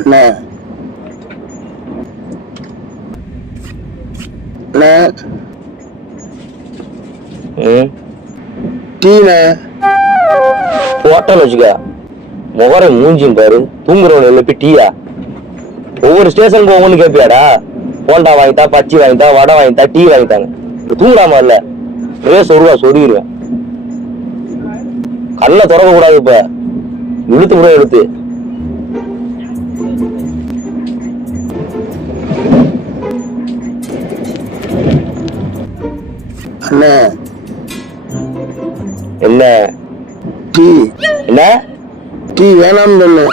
அண்ணே அண்ணே டீண்ணே ஹோட்டல் வச்சுக்க முகர மூஞ்சியும் பாரு தூங்குறவன் எழுப்பி டீயா ஒவ்வொரு ஸ்டேஷனுக்கு ஒவ்வொன்னு கேட்பியாடா போண்டா வாங்கித்தா பச்சி வாங்கித்தா வடை வாங்கித்தா டீ வாங்கித்தாங்க தூங்குறாம இல்ல ரேஸ் ஒரு ரூபா சொருகிடுவேன் கண்ணை திறக்க கூடாது இப்ப இழுத்து கூட எடுத்து அண்ணே என்ன டீ என்ன டீ வேணாம்னு சொன்னேன்